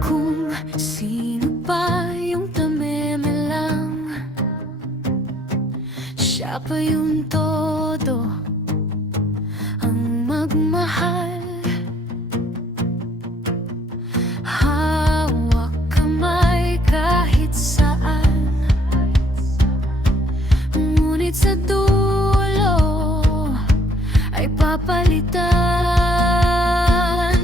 Kung sino pa yung tamemelang, siya pa yung todo ang magmahal. Hawak kamay kahit saan, ngunit sa dulo ay papalitan.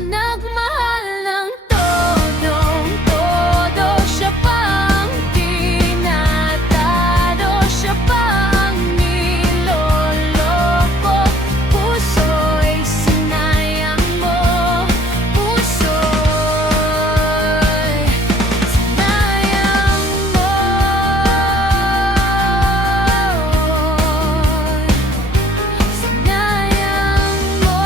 Nagmahal ng todong-todo, siya pa ang tinatado, siya pa ang niloloko. Puso'y sinayang mo, puso'y sinayang mo. Sinayang mo.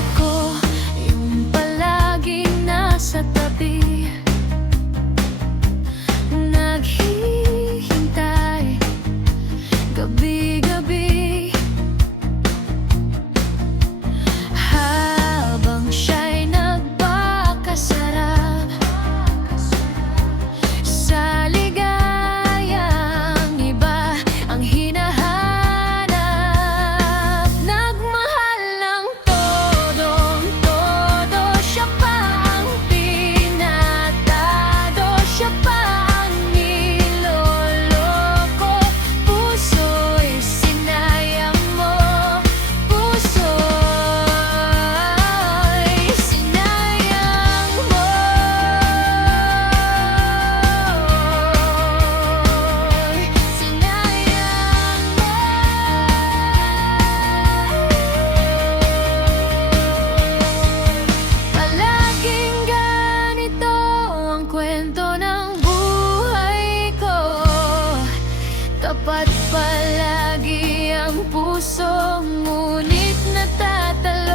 Ako yung palaging nasa tabi, naghihintay gabi-gabi, habang siya'y nagpakasarap sa ligayang iba ang hinahanap. Nagmahal ng todong-todo, siya pa ang tinatado, siya pa ang niloloko. Puso'y sinayang mo, puso'y sinayang mo. Sinayang mo. Palaging ganito ang kwento ng buhay ko. Tapat palagi ang puso, ngunit natatalo